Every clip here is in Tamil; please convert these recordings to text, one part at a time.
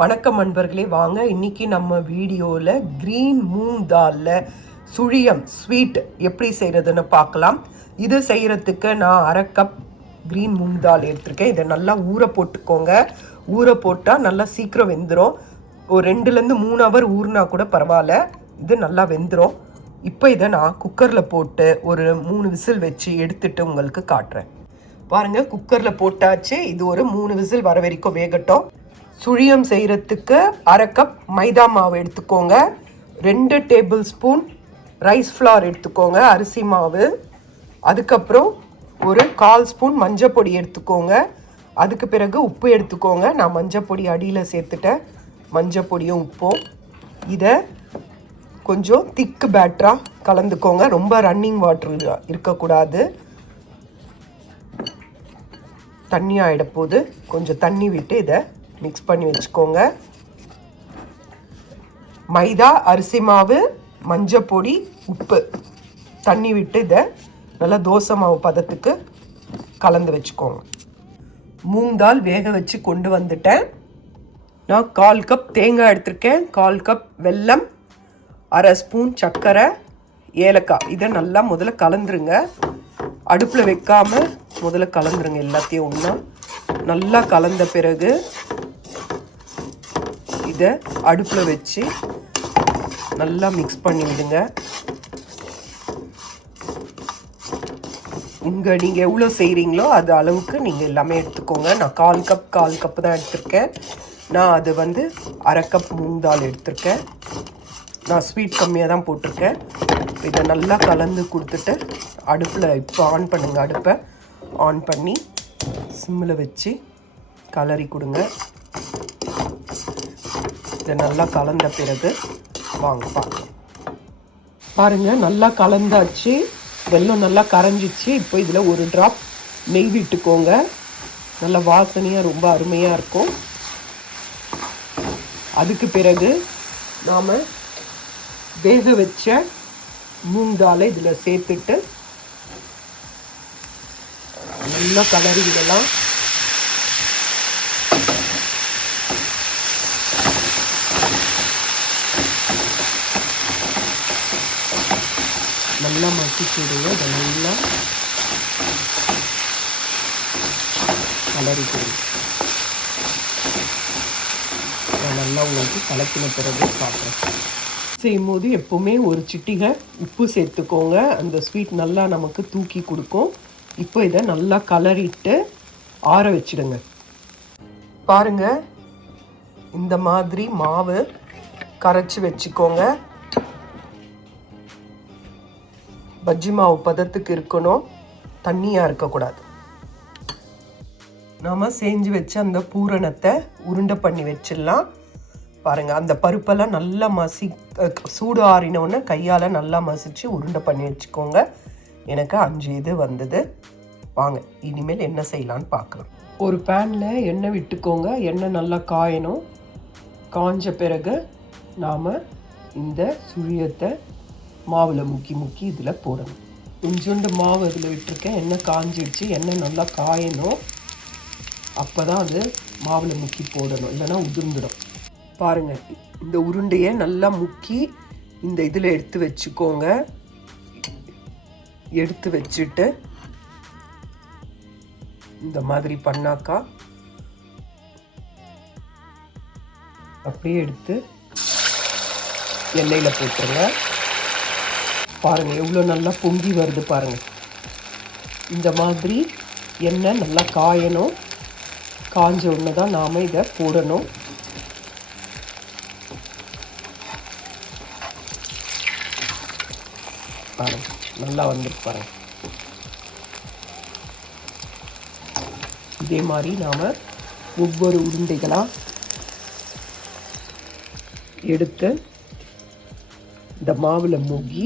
வணக்கம் நண்பர்களே, வாங்க இன்னைக்கு நம்ம வீடியோவில் க்ரீன் மூங் தாலில் சுழியம் ஸ்வீட் எப்படி செய்கிறதுன்னு பார்க்கலாம். இது செய்கிறதுக்கு நான் 1/2 கப் க்ரீன் மூங் தால் எடுத்திருக்கேன். இதை நல்லா ஊற போட்டுக்கோங்க. ஊற போட்டால் நல்லா சீக்கிரம் வெந்துடும். ஒரு 2லேருந்து 3 ஹவர் ஊறினா கூட பரவாயில்ல, இது நல்லா வெந்துடும். இப்போ இதை நான் குக்கரில் போட்டு ஒரு 3 விசில் வச்சு எடுத்துட்டு உங்களுக்கு காட்டுறேன். பாருங்கள், குக்கரில் போட்டாச்சு. இது ஒரு 3 விசில் வர வரைக்கும் வேகட்டும். சுழியம் செய்கிறதுக்கு 1/2 கப் மைதா மாவு எடுத்துக்கோங்க. 2 டேபிள் ஸ்பூன் ரைஸ் ஃப்ளார் எடுத்துக்கோங்க, அரிசி மாவு. அதுக்கப்புறம் ஒரு 1/4 ஸ்பூன் மஞ்சள் பொடி எடுத்துக்கோங்க. அதுக்கு பிறகு உப்பு எடுத்துக்கோங்க. நான் மஞ்சள் பொடி அடியில் சேர்த்துட்டேன். மஞ்சள் பொடியும் உப்பும். இதை கொஞ்சம் திக்கு பேட்டராக கலந்துக்கோங்க. ரொம்ப ரன்னிங் வாட்டர் இருக்கக்கூடாது, தண்ணி ஆகிட போது. கொஞ்சம் தண்ணி விட்டு இதை மிக்ஸ் பண்ணி வச்சுக்கோங்க. மைதா, அரிசி மாவு, மஞ்சள் பொடி, உப்பு, தண்ணி விட்டு இதை நல்லா தோசை மாவு பதத்துக்கு கலந்து வச்சுக்கோங்க. மூங் தால் வேக வச்சு கொண்டு வந்துட்டேன். நான் 1/4 கப் தேங்காய் எடுத்திருக்கேன், 1/4 கப் வெல்லம், 1/2 ஸ்பூன் சர்க்கரை, ஏலக்காய். இதை நல்லா முதல்ல கலந்துருங்க. அடுப்பில் வைக்காமல் முதல்ல கலந்துருங்க எல்லாத்தையும் ஒன்றா. நல்லா கலந்த பிறகு இதை அடுப்பில் வச்சு நல்லா மிக்ஸ் பண்ணி விடுங்க. நீங்கள் எவ்வளோ செய்கிறீங்களோ அது அளவுக்கு நீங்கள் எல்லாமே எடுத்துக்கோங்க. நான் 1/4 கப் தான் எடுத்திருக்கேன். நான் அது 1/2 கப் மூங் தால் எடுத்திருக்கேன். நான் ஸ்வீட் கம்மியாக தான் போட்டிருக்கேன். இதை நல்லா கலந்து கொடுத்துட்டு அடுப்பில் இப்போ ஆன் பண்ணுங்கள். அடுப்பை ஆன் பண்ணி சிம்மில் வச்சு கலரி கொடுங்க. இதை நல்லா கலந்த பிறகு வாங்க பார்க்கலாம். பாருங்கள், நல்லா கலந்தாச்சு. வெல்லம் நல்லா கரைஞ்சிச்சு. இப்போ இதில் ஒரு ட்ராப் நெய் விட்டுக்கோங்க. நல்லா வாசனையாக ரொம்ப அருமையாக இருக்கும். அதுக்கு பிறகு நாம் வேக வச்ச மூங் தாலை இதில் சேர்த்துட்டு நல்லா கலரி விடலாம். நல்லா மசிச்சுடுங்க. இதை நல்லா கலரி கொடுங்க. நல்லா உங்களுக்கு கலக்கின பிறகு பார்க்குறேன். செய்யும்போது எப்போவுமே ஒரு சிட்டிகை உப்பு சேர்த்துக்கோங்க. அந்த ஸ்வீட் நல்லா நமக்கு தூக்கி கொடுக்கும். இப்போ இதை நல்லா கலரிட்டு ஆற வச்சிடுங்க. பாருங்கள், இந்த மாதிரி மாவு கரைச்சி வச்சுக்கோங்க. பஜ்ஜி மாவு பதத்துக்கு இருக்கணும், தண்ணியாக இருக்கக்கூடாது. நாம் செஞ்சு வச்சு அந்த பூரணத்தை உருண்டை பண்ணி வச்சிடலாம். பாருங்கள், அந்த பருப்பெல்லாம் நல்லா சூடு ஆறினோடனே கையால் நல்லா மசிச்சு உருண்டை பண்ணி வச்சுக்கோங்க. எனக்கு 5 இது வந்தது. வாங்க இனிமேல் என்ன செய்யலான்னு பார்க்கலாம். ஒரு பேனில் எண்ணெய் விட்டுக்கோங்க. எண்ணெய் நல்லா காயணும். காஞ்ச பிறகு நாம் இந்த சுழியத்தை மாவில் முக்கி இதில் போடணும். கொஞ்சோண்டு மாவு இதில் விட்டுருக்கேன். எண்ணெய் காஞ்சிடுச்சு. எண்ணெய் நல்லா காயணும். அப்போ தான் அது மாவில் முக்கி போடணும், இல்லைன்னா உதிர்ந்துடும். பாருங்கள், இந்த உருண்டையை நல்லா முக்கி இந்த இதில் எடுத்து வச்சுக்கோங்க. எடுத்து வச்சுட்டு இந்த மாதிரி பண்ணாக்கா அப்படியே எடுத்து எண்ணெயில் போட்டுருங்க. பாருங்கள், எவ்வளோ நல்லா பொங்கி வருது பாருங்கள். இந்த மாதிரி எண்ணெய் நல்லா காயணும். காஞ்ச உடனே தான் நாம் இதை போடணும். பாருங்கள், நல்லா வந்துருக்கு பாருங்கள். இதே மாதிரி நாம் ஒவ்வொரு உருண்டைகளாக எடுத்து இந்த மாவில் மூழ்கி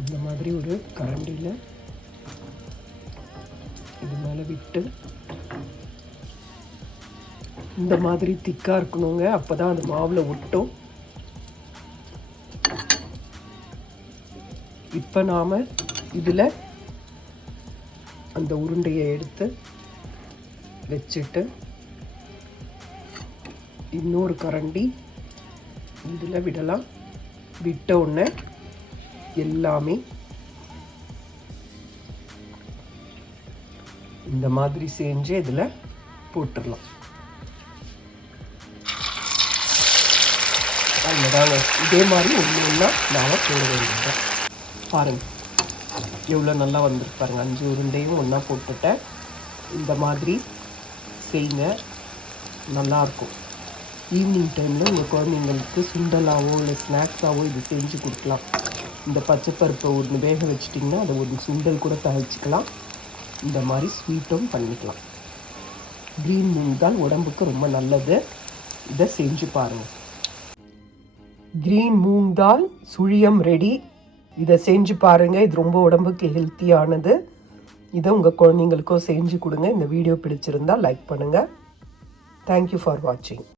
இந்த மாதிரி ஒரு கரண்டியில் இது மேலே விட்டு இந்த மாதிரி திக்காக இருக்கணுங்க. அப்போ தான் அந்த மாவில் ஒட்டும். இப்போ நாம் இதில் அந்த உருண்டையை எடுத்து வச்சுட்டு இன்னொரு கரண்டி இதில் விடலாம். விட்ட உடனே எல்லாமே இந்த மாதிரி செஞ்சு இதில் போட்டுடலாம். அவ்வளோதாங்க. இதே மாதிரி ஒன்று ஒன்றா நாம் போட வேண்டியது. பாருங்கள் எவ்வளோ நல்லா வந்துருக்கு பாருங்கள். 5 உருண்டையும் ஒன்றா போட்டுட்டேன். இந்த மாதிரி செய்யுங்க, நல்லாயிருக்கும். ஈவினிங் டைமில் உங்கள் குழந்தைங்களுக்கு சுண்டலாவோ இல்லை ஸ்நாக்ஸாவோ இது செஞ்சு கொடுக்கலாம். இந்த பச்சைப்பருப்பை ஒன்று வேக வச்சிட்டிங்கன்னா அதை ஒரு சுண்டல் கூட தயாரிச்சிக்கலாம். இந்த மாதிரி ஸ்வீட்டும் பண்ணிக்கலாம். க்ரீன் மூங் தால் உடம்புக்கு ரொம்ப நல்லது. இதை செஞ்சு பாருங்கள். க்ரீன் மூங் தால் சுழியம் ரெடி. இதை செஞ்சு பாருங்கள். இது ரொம்ப உடம்புக்கு ஹெல்த்தியானது. இதை உங்கள் குழந்தைங்களுக்கும் செஞ்சு கொடுங்க. இந்த வீடியோ பிடிச்சிருந்தால் லைக் பண்ணுங்கள். தேங்க்யூ ஃபார் வாட்சிங்.